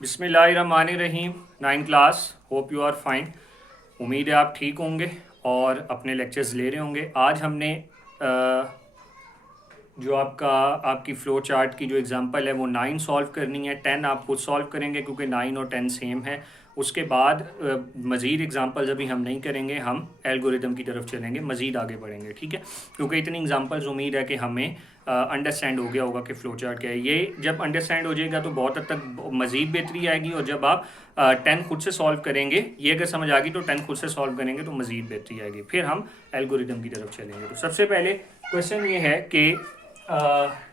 बिस्मिल्लाहिर्रहमानिर्रहीम। 9 class, hope you are fine. उम्मीद है आप ठीक होंगे और अपने लेक्चर्स ले रहे होंगे। आज हमने जो आपकी फ़्लो चार्ट की जो एग्जांपल है वो 9 सॉल्व करनी है। 10 आप खुद सॉल्व करेंगे क्योंकि 9 और 10 सेम है। उसके बाद मज़ीद एग्जांपल्स अभी हम नहीं करेंगे, हम एल्गोरिदम की तरफ चलेंगे, मज़ीद आगे बढ़ेंगे, ठीक है। क्योंकि इतनी एग्जांपल्स उम्मीद है कि हमें अंडरस्टैंड हो गया होगा कि फ़्लो चार्ट क्या है। ये जब अंडरस्टैंड हो जाएगा तो बहुत हद तक मज़ीद बेहतरी आएगी, और जब आप 10 खुद से सॉल्व करेंगे, ये अगर समझ आ गई तो 10 खुद से सॉल्व करेंगे तो मज़ीद बेहतरी आएगी। फिर हम एल्गोरिदम की तरफ चलेंगे। तो सबसे पहले क्वेश्चन ये है कि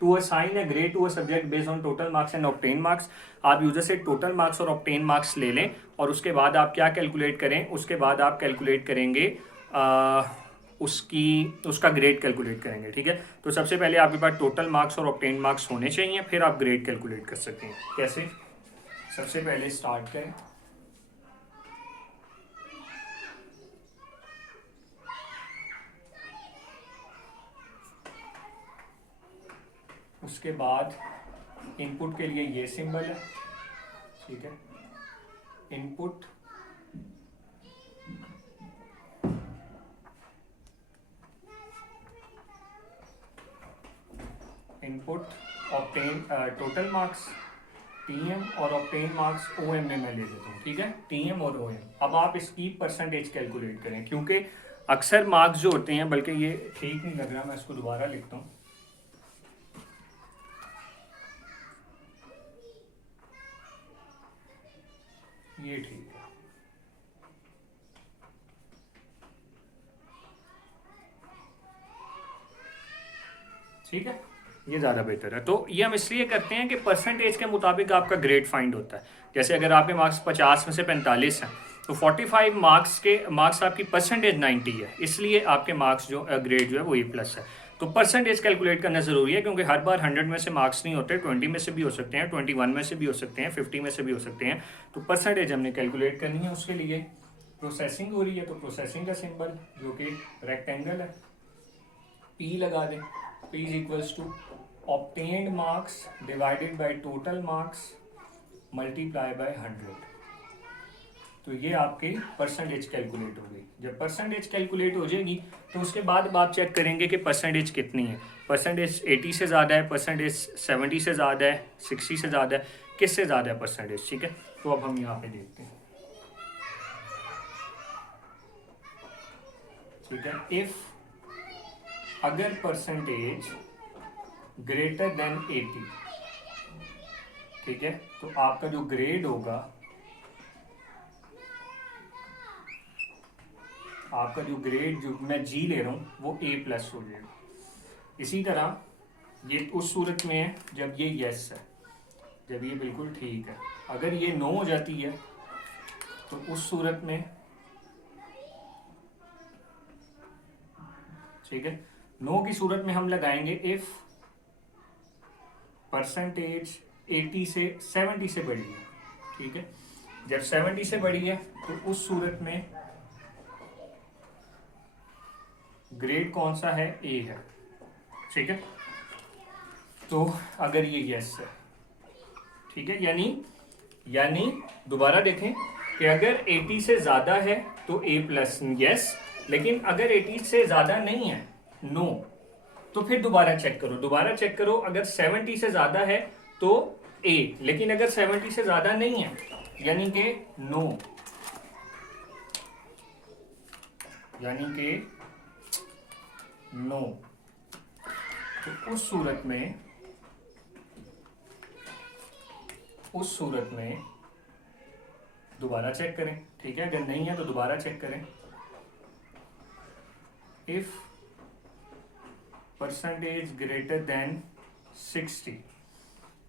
to assign a grade to a subject based on total marks and obtain marks. आप यूजर से टोटल मार्क्स और ऑब्टेन मार्क्स ले लें और उसके बाद आप क्या कैलकुलेट करें, उसके बाद आप कैलकुलेट करेंगे उसका ग्रेड कैलकुलेट करेंगे, ठीक है। तो सबसे पहले आपके पास टोटल मार्क्स और ऑब्टेन मार्क्स होने चाहिए, फिर आप ग्रेड कैलकुलेट कर सकते हैं। कैसे? सबसे पहले स्टार्ट करें। उसके बाद इनपुट के लिए ये सिंबल है, ठीक है। Input obtain total marks TM और ऑब्टेन मार्क्स ओएम में मैं ले लेता हूँ, ठीक है। टीएम और ओएम। अब आप इसकी परसेंटेज कैलकुलेट करें, क्योंकि अक्सर मार्क्स जो होते हैं, बल्कि ये ठीक नहीं लग रहा, मैं इसको दोबारा लिखता हूँ। ये ठीक है, ठीक है, ये ज़्यादा बेहतर है। तो ये हम इसलिए करते हैं कि परसेंटेज के मुताबिक आपका ग्रेड फाइंड होता है। जैसे अगर आपके मार्क्स 50 में से 45 हैं तो 45 मार्क्स आपकी परसेंटेज 90 है, इसलिए आपके मार्क्स जो ग्रेड जो है वो E+ है। तो परसेंटेज कैलकुलेट करना ज़रूरी है, क्योंकि हर बार 100 में से मार्क्स नहीं होते, 20 में से भी हो सकते हैं, 21 में से भी हो सकते हैं, 50 में से भी हो सकते हैं। तो परसेंटेज हमने कैलकुलेट करनी है। उसके लिए प्रोसेसिंग हो रही है, तो प्रोसेसिंग का सिंबल जो कि रेक्टेंगल है, P लगा दें। P is equals to obtained marks divided by total marks multiply by 100। तो ये आपकी परसेंटेज कैलकुलेट हो गई। जब परसेंटेज कैलकुलेट हो जाएगी तो उसके बाद आप चेक करेंगे कि परसेंटेज कितनी है। परसेंटेज 80 से ज़्यादा है, परसेंटेज 70 से ज़्यादा है, 60 से ज़्यादा है, किससे ज़्यादा है परसेंटेज, ठीक है। तो अब हम यहाँ पे देखते हैं, ठीक है। इफ़ अगर परसेंटेज ग्रेटर देन 80, ठीक है, तो आपका जो ग्रेड होगा, आपका जो ग्रेड जो मैं G ले रहा हूँ वो A+ हो जाएगा। इसी तरह ये उस सूरत में है जब ये यस है, जब ये बिल्कुल ठीक है। अगर ये नो हो जाती है तो उस सूरत में, ठीक है, नो की सूरत में हम लगाएंगे इफ परसेंटेज 80 से 70 से बड़ी है, ठीक है। जब 70 से बड़ी है तो उस सूरत में ग्रेड कौन सा है, ए है, ठीक है। तो अगर ये यस है, ठीक है, यानी दोबारा देखें कि अगर 80 से ज़्यादा है तो A+ यस, लेकिन अगर 80 से ज़्यादा नहीं है, नो। तो फिर दोबारा चेक करो, अगर 70 से ज़्यादा है तो A, लेकिन अगर 70 से ज़्यादा नहीं है यानी कि नो, तो उस सूरत में दोबारा चेक करें, ठीक है। अगर नहीं है तो दोबारा चेक करें। इफ परसेंटेज ग्रेटर देन 60,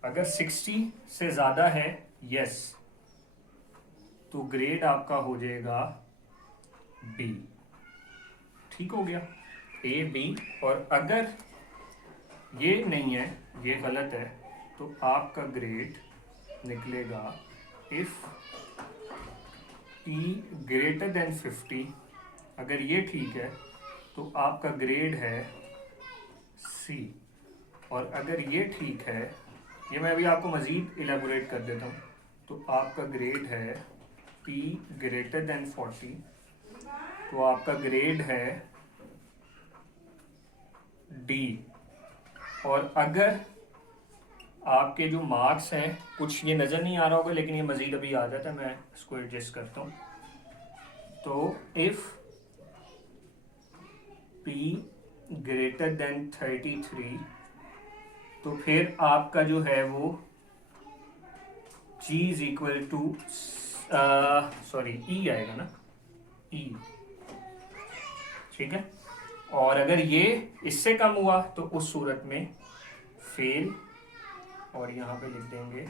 अगर 60 से ज़्यादा है यस, तो ग्रेड आपका हो जाएगा B, ठीक हो गया, A, B। और अगर ये नहीं है, ये गलत है, तो आपका ग्रेड निकलेगा इफ P ग्रेटर देन 50। अगर ये ठीक है तो आपका ग्रेड है C। और अगर ये ठीक है, ये मैं अभी आपको मज़ीद इलेबोरेट कर देता हूँ। तो आपका ग्रेड है P ग्रेटर देन 40, तो आपका ग्रेड है D। और अगर आपके जो मार्क्स हैं, कुछ ये नज़र नहीं आ रहा होगा लेकिन ये मज़ीद अभी आ जाता है, मैं इसको एडजस्ट करता हूँ। तो इफ़ P ग्रेटर देन 33, तो फिर आपका जो है वो G is equal to sorry E आएगा ना, E, ठीक है। और अगर ये इससे कम हुआ तो उस सूरत में फेल, और यहाँ पे लिख देंगे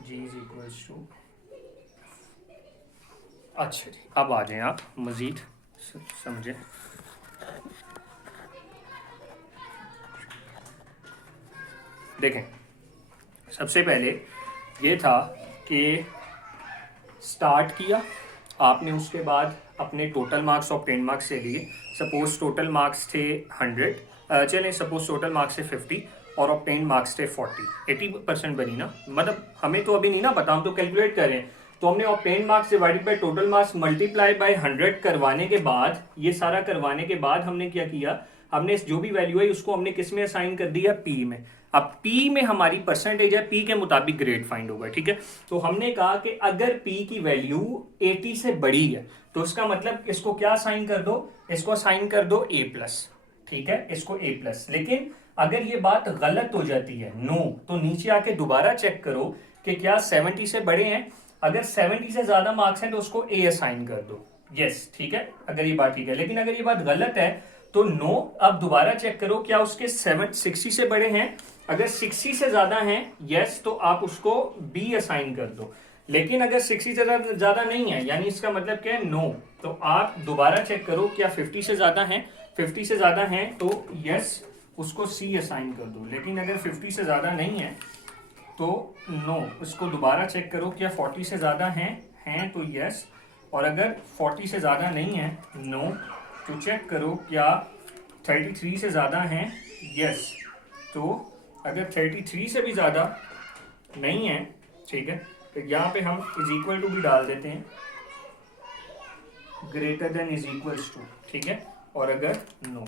G इज इक्वल टू। अच्छा जी, अब आ जाएं आप मज़ीद समझें। देखें, सबसे पहले ये था कि स्टार्ट किया आपने, उसके बाद अपने टोटल मार्क्स और 10 मार्क्स से लिए। सपोज टोटल मार्क्स थे 100, चलें सपोज टोटल मार्क्स थे 50 और ऑब्टेन मार्क्स थे 40, 80% बनी ना। मतलब हमें तो अभी नहीं ना पता, हम तो कैलकुलेट करें। तो हमने obtain marks divided by total marks multiply by 100 करवाने के बाद, ये सारा करवाने के बाद हमने क्या किया, हमने जो भी वैल्यू है उसको हमने किस में असाइन कर दिया, P में। अब P में हमारी परसेंटेज है, P के मुताबिक ग्रेड फाइंड होगा, ठीक है। तो हमने कहा कि अगर P की वैल्यू 80 से बड़ी है तो इसका मतलब इसको क्या असाइन कर दो, इसको असाइन कर दो A+, ठीक है, इसको A+। लेकिन अगर ये बात गलत हो जाती है, नो, तो नीचे आके दोबारा चेक करो कि क्या 70 से बड़े हैं। अगर 70 से ज्यादा मार्क्स हैं तो उसको A असाइन कर दो, यस, ठीक है, अगर ये बात ठीक है। लेकिन अगर ये बात गलत है तो नो। अब दोबारा चेक करो क्या उसके 60 से बड़े हैं। अगर 60 से ज्यादा हैं, यस, तो आप उसको B असाइन कर दो। लेकिन अगर 60 से ज्यादा नहीं है, यानी इसका मतलब क्या है, नो, तो आप दोबारा चेक करो क्या 50 से ज्यादा हैं। 50 से ज्यादा हैं तो यस, उसको C असाइन कर दो। लेकिन अगर 50 से ज्यादा नहीं है तो नो, उसको दोबारा चेक करो क्या 40 से ज्यादा हैं तो यस, और अगर 40 से ज्यादा नहीं है, नो, तो चेक करो क्या 33 से ज़्यादा हैं, यस। तो अगर 33 से भी ज़्यादा नहीं है, ठीक है, तो यहाँ पे हम इज इक्वल टू भी डाल देते हैं, greater than is equals to, ठीक है। और अगर नो,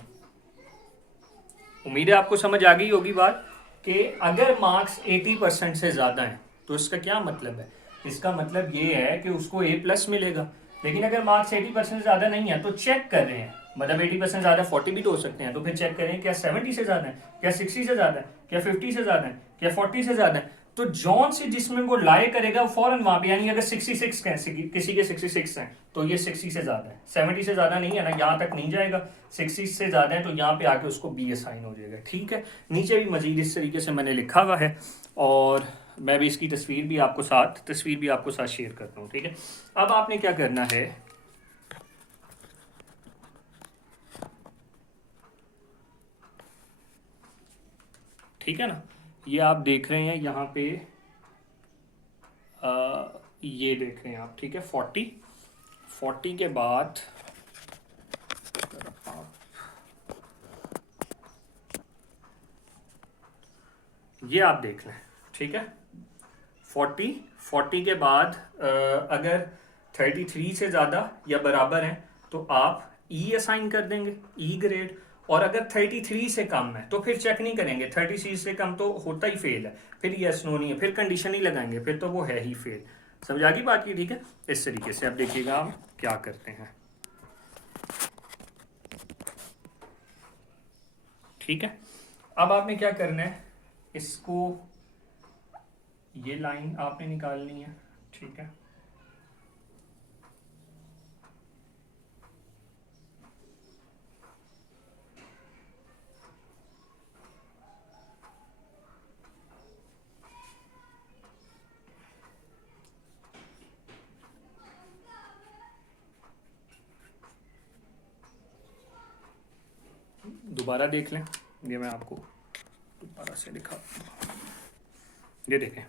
उम्मीद है आपको समझ आ गई होगी बात कि अगर मार्क्स 80% से ज़्यादा हैं तो इसका क्या मतलब है, इसका मतलब ये है कि उसको A+ मिलेगा। लेकिन अगर मार्क्स 80% से ज़्यादा नहीं है तो चेक कर रहे हैं, मतलब 80% ज़्यादा 40 भी तो हो सकते हैं, तो फिर चेक करें क्या 70 से ज़्यादा है, क्या 60 से ज़्यादा है, क्या 50 से ज़्यादा है, क्या 40 से ज़्यादा है। तो जॉन से जिसमें वो लाए करेगा फौरन वहां पे, यानी अगर 66 किसी के 66 हैं तो ये 60 से ज्यादा है, 70 से ज्यादा नहीं है ना, यहाँ तक नहीं जाएगा, 60 से ज्यादा है तो यहाँ पे आके उसको B असाइन हो जाएगा, ठीक है। नीचे भी मजीद इस तरीके से मैंने लिखा हुआ है और मैं भी इसकी तस्वीर भी आपको साथ शेयर करता हूँ, ठीक है। अब आपने क्या करना है, ठीक है ना, ये आप देख रहे हैं यहाँ पे, ये देख रहे हैं आप, ठीक है, 40 के बाद ये आप देख लें, ठीक है। 40 के बाद अगर 33 से ज़्यादा या बराबर है तो आप E असाइन कर देंगे, E ग्रेड। और अगर 33 से कम है तो फिर चेक नहीं करेंगे, 33 से कम तो होता ही फेल है, फिर यस नो नहीं है, फिर कंडीशन ही लगाएंगे, फिर तो वो है ही फेल। समझ आ गई बात की, ठीक है। इस तरीके से अब देखिएगा हम क्या करते हैं, ठीक है। अब आपने क्या करना है, इसको ये लाइन आपने निकालनी है, ठीक है। दोबारा देख लें, ये मैं आपको दोबारा से दिखा, ये देखें,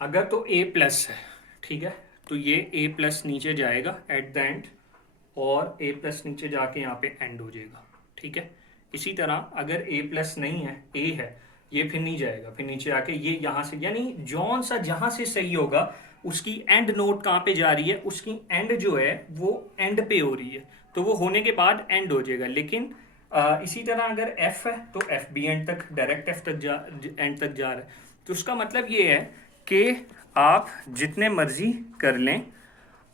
अगर तो A+ है, ठीक है, तो ये A+ नीचे जाएगा एट द एंड और A+ नीचे जाके यहाँ पे एंड हो जाएगा, ठीक है। इसी तरह अगर A+ नहीं है, A है, ये फिर नहीं जाएगा, फिर नीचे आके ये यहाँ से, यानी जौन सा जहाँ से सही होगा उसकी एंड नोट कहाँ पे जा रही है, उसकी एंड जो है वो एंड पे हो रही है, तो वो होने के बाद एंड हो जाएगा। लेकिन इसी तरह अगर एफ है तो एफ भी एंड तक, डायरेक्ट एफ तक एंड तक जा रहा है, तो उसका मतलब ये है कि आप जितने मर्जी कर लें,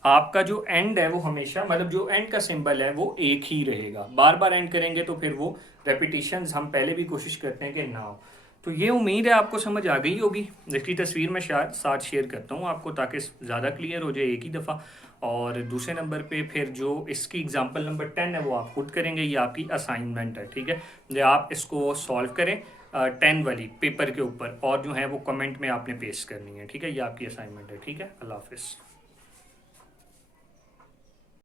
आपका जो एंड है वो हमेशा, मतलब जो एंड का सिंबल है वो एक ही रहेगा। बार बार एंड करेंगे तो फिर वो रेपिटेशंस हम पहले भी कोशिश करते हैं कि ना हो। तो ये उम्मीद है आपको समझ आ गई होगी। इसकी तस्वीर मैं शायद साथ शेयर करता हूँ आपको, ताकि ज़्यादा क्लियर हो जाए एक ही दफ़ा। और दूसरे नंबर पे फिर जो इसकी एग्जांपल नंबर 10 है वो आप खुद करेंगे, ये आपकी असाइनमेंट है, ठीक है। जो आप इसको सॉल्व करें 10 वाली पेपर के ऊपर, और जो है वो कमेंट में आपने पेस्ट करनी है, ठीक है। ये आपकी असाइनमेंट है, ठीक है। अल्लाह हाफिज़।